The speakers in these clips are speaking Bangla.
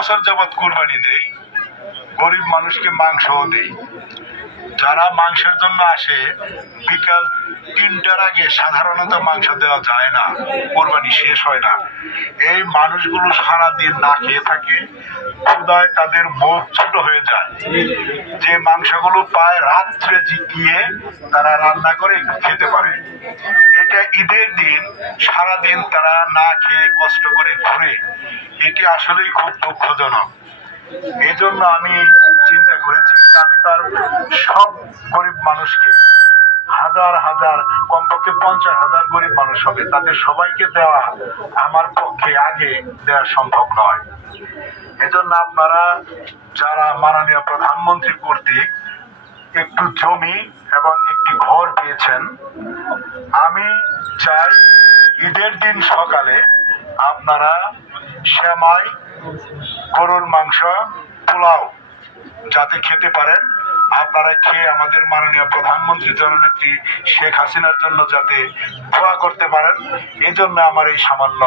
বছর যাবৎ কুরবানি দেই, গরিব মানুষকে মাংসও দেই। যারা মাংসের জন্য আসে বিকাল 3টার আগে সাধারণত মাংস দেওয়া যায় না, কোরবানি শেষ হয় না। এই মানুষগুলো সারাদিন না খেয়ে থাকে, ক্ষুধায় তাদের মুখ ছোট হয়ে যায়। যে মাংসগুলো পায় রাত্রে জিতিয়ে তারা রান্না করে খেতে পারে। এটা ঈদের দিন সারাদিন তারা না খেয়ে কষ্ট করে ঘুরে, এটি আসলেই খুব দুঃখজনক। এই জন্য আমি চিন্তা করেছি আমি তার সব গরিব মানুষকে, হাজার হাজার, কমপক্ষে 50,000 গরিব মানুষ হবে, তাদের সবাইকে দেওয়া আমার পক্ষে আগে দেওয়া সম্ভব নয়। এজন্য আপনারা যারা মাননীয় প্রধানমন্ত্রী কর্তৃক একটু জমি এবং একটি ঘর পেয়েছেন, আমি চাই ঈদের দিন সকালে আপনারা সেমাই, গরুর মাংস, পোলাও যাতে খেতে পারেন, আপনারা খেয়ে আমাদের মাননীয় প্রধানমন্ত্রী জননেত্রী শেখ হাসিনার জন্য যাতে দোয়া করতে পারেন, এই জন্য আমার এই সামান্য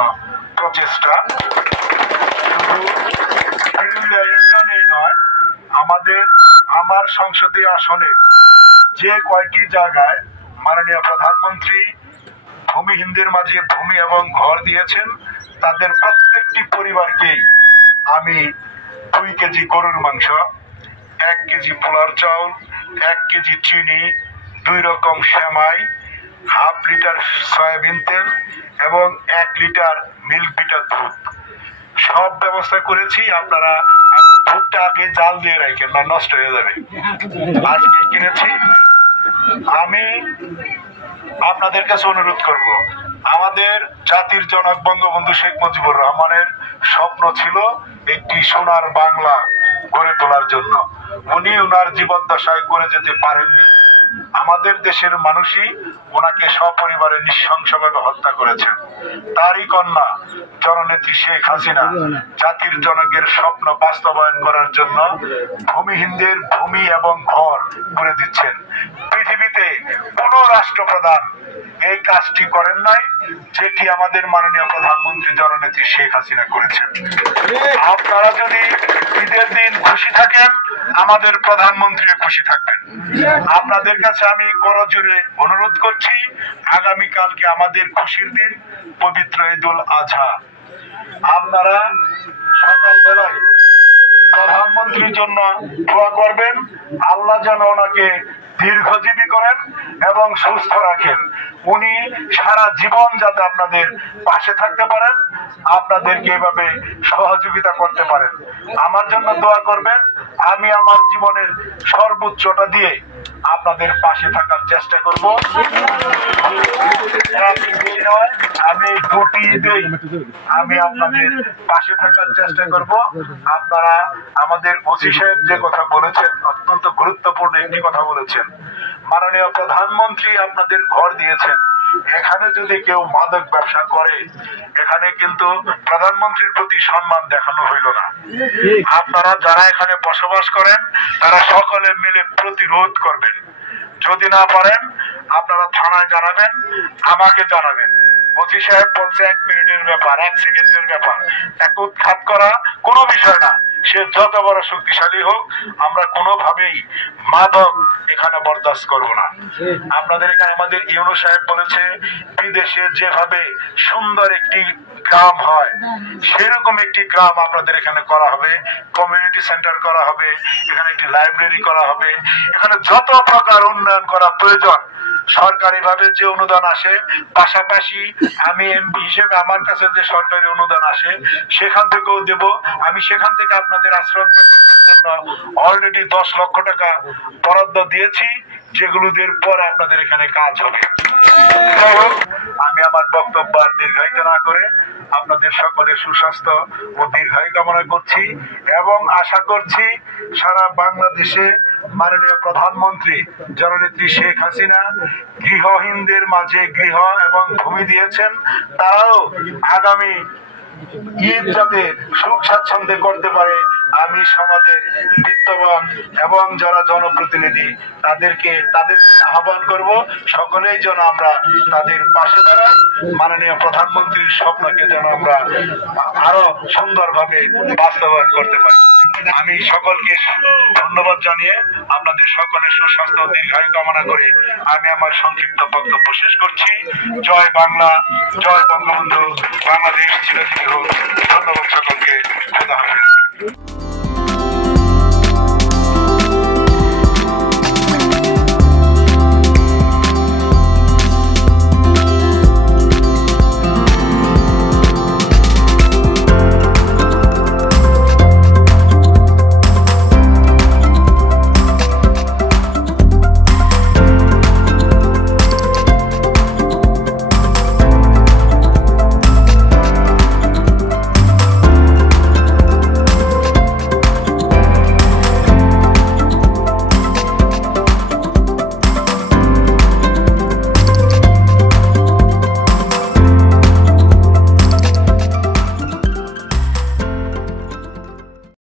প্রচেষ্টা। শুধু ইউনিয়নেই নয়, আমার সংসদীয় আসনে যে কয়টি জায়গায় মাননীয় প্রধানমন্ত্রী ভূমিহীনদের মাঝে ভূমি এবং ঘর দিয়েছেন, তাদের প্রত্যেকটি পরিবারকেই আমি 2 কেজি গরুর মাংস, 1 কেজি পোলার চাউল, 1 কেজি চিনি, 2 রকম সেমাই, ½ লিটার সয়াবিন তেল এবং 1 লিটার মিল্ক বিটার দুধ সব ব্যবস্থা করেছি। আপনারা দুধটা আগে জাল দিয়ে রাখেন, না নষ্ট হয়ে যাবে। আজকে কিনেছি। আমি আপনাদের কাছে অনুরোধ করব, আমাদের জাতির জনক বঙ্গবন্ধু শেখ মুজিবুর রহমানের স্বপ্ন ছিল একটি সোনার বাংলা গড়ে তোলার জন্য। উনি ওনার জীবদ্দশায় করে যেতে পারেননি। আমাদের দেশের মানুষই ওনাকে সপরিবারে নৃশংসভাবে হত্যা করেছেন। তারই কন্যা জননেত্রী শেখ হাসিনা জাতির জনকের স্বপ্ন বাস্তবায়ন করার জন্য ভূমিহীনদের ভূমি এবং ঘর করে দিচ্ছেন। পৃথিবীতে কোনো রাষ্ট্রপ্রধান এই কাজটি করেন নাই, যেটি আমাদের মাননীয় প্রধানমন্ত্রী জননেত্রী শেখ হাসিনা করেছেন। আপনারা যদি ঈদের দিন খুশি থাকেন, আমাদের প্রধানমন্ত্রী খুশি থাকবেন। আপনাদের কাছে আমি করজোড়ে অনুরোধ করছি, আগামীকালকে আমাদের খুশির দিন, পবিত্র ঈদুল আজহা। আপনারা সকালবেলায় প্রধানমন্ত্রীর জন্য দোয়া করবেন, আল্লাহ যেন ওনাকে দীর্ঘজীবী করেন এবং সুস্থ রাখেন। উনি সারা জীবন যাতে আপনাদের পাশে থাকতে পারেন, আপনাদেরকে এভাবে সহযোগিতা করতে পারেন। আমার জন্য দোয়া করবেন। আমি আমার জীবনের সর্বোচ্চটা দিয়ে আপনাদের পাশে থাকার চেষ্টা করব। আমি 2টি ঈদেই আমি আপনাদের পাশে থাকার চেষ্টা করব। আপনারা আমাদের ওসি সাহেব যে কথা বলেছেন, অত্যন্ত গুরুত্বপূর্ণ একটি কথা বলেছেন। মাননীয় প্রধানমন্ত্রী আপনাদের ঘর দিয়েছেন, এখানে যদি কেউ মাদক ব্যবসা করে, এখানে কিন্তু প্রধানমন্ত্রীর প্রতি সম্মান দেখানো হইল না। আপনারা যারা এখানে বসবাস করেন, তারা সকলে মিলে প্রতিরোধ করবেন। যদি না পারেন, আপনারা থানায় জানাবেন, আমাকে জানাবেন। ওসি সাহেব বলছে 1 মিনিটের ব্যাপার, 1 সেকেন্ডের ব্যাপার। এক উৎখাত করা কোনো বিষয় না, সে যত বড় শক্তিশালী হোক, আমরা কোনোভাবেই মাদক এখানে বরদাস্ত করব না। আপনাদের এখানে আমাদের ইউনূস সাহেব বলেছে, বিদেশে যেভাবে সুন্দর একটি গ্রাম হয়, সেরকম একটি গ্রাম আপনাদের এখানে করা হবে। কমিউনিটি সেন্টার করা হবে, এখানে একটি লাইব্রেরি করা হবে। এখানে যত প্রকার উন্নয়ন করা প্রয়োজন, সরকারিভাবে যে অনুদান আসে, পাশাপাশি আমি এমপি হিসেবে আমার কাছে যে সরকারি অনুদান আসে, সেখান থেকেও দেব। আমি সেখান থেকে আপনাদের আশ্রয় জন্য অলরেডি 10 লক্ষ টাকা বরাদ্দ দিয়েছি, যেগুলোদের পরে আপনাদের এখানে কাজ হবে। আমি আমার বক্তব্য আর দীর্ঘায়িত না করে আপনাদের সকলের সুস্বাস্থ্য ও দীর্ঘায়ু কামনা করছি এবং আশা করছি সারা বাংলাদেশে মাননীয় প্রধানমন্ত্রী জননেত্রী শেখ হাসিনা গৃহহীনদের মাঝে গৃহ এবং ভূমি দিয়েছেন, তারাও আগামী ঈদ যাতে সুখ স্বাচ্ছন্দ্যে করতে পারে, আমি সমাজের বিত্তবান এবং যারা জনপ্রতিনিধি তাদেরকে আহ্বান করব, সকলেই যেন আমরা তাদের পাশে দাঁড়াই। মাননীয় প্রধানমন্ত্রীর স্বপ্নকে যেন আমরা আরো সুন্দরভাবে বাস্তবায়ন করতে পারি। আমি সকলকে ধন্যবাদ জানিয়ে আপনাদের সকলের সুস্বাস্থ্য ও দীর্ঘায়ু কামনা করে আমি আমার সংক্ষিপ্ত বক্তব্য শেষ করছি। জয় বাংলা, জয় বঙ্গবন্ধু, বাংলাদেশ চিরজীবী হোক। ধন্যবাদ সকলকে। খোদা হাফেজ।